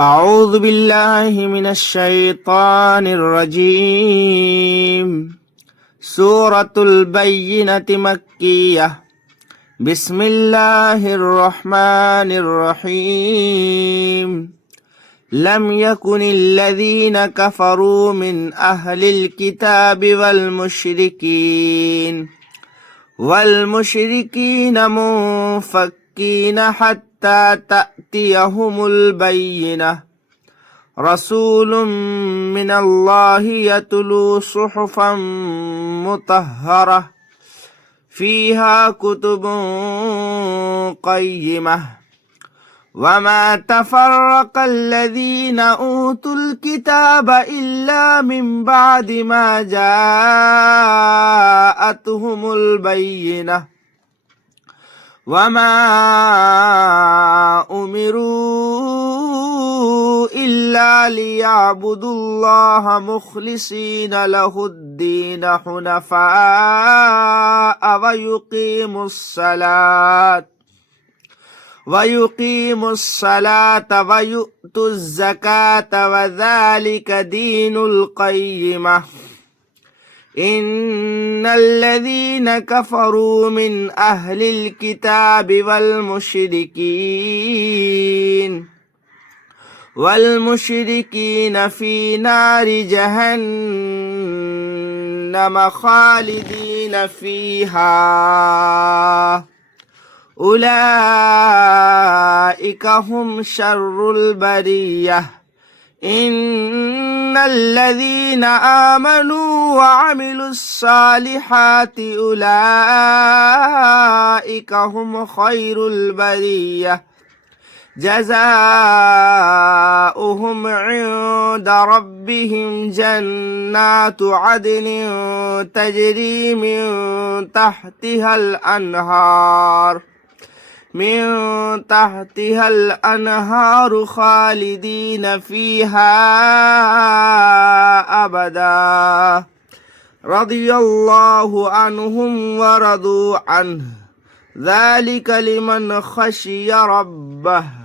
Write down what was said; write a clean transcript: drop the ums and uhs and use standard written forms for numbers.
أعوذ بالله من الشيطان الرجيم سورة البينة مكية بسم الله الرحمن الرحيم لم يكن الذين كفروا من أهل الكتاب والمشركين منفكين حتى تأتيهم البينة رسول من الله يتلو صحفا مطهرة فيها كتب قيمة وما تفرق الذين أوتوا الكتاب إلا من بعد ما جاءتهم البينة وما أمروا إلا ليعبدوا الله مخلصين له الدين حنفاء ويقيموا الصلاة ويؤتوا الزكاة وذلك دين القيمة إن الذين كفروا من أهل الكتاب والمشركين في نار جهنم خالدين فيها أولئك هم شر البرية إن الذين آمنوا وعملوا الصالحات أولئك هم خير البرية جزاؤهم عند ربهم جنات عدن تجري من تحتها الأنهار خالدين فيها أبدا رضي الله عنهم ورضوا عنه ذلك لمن خشي ربه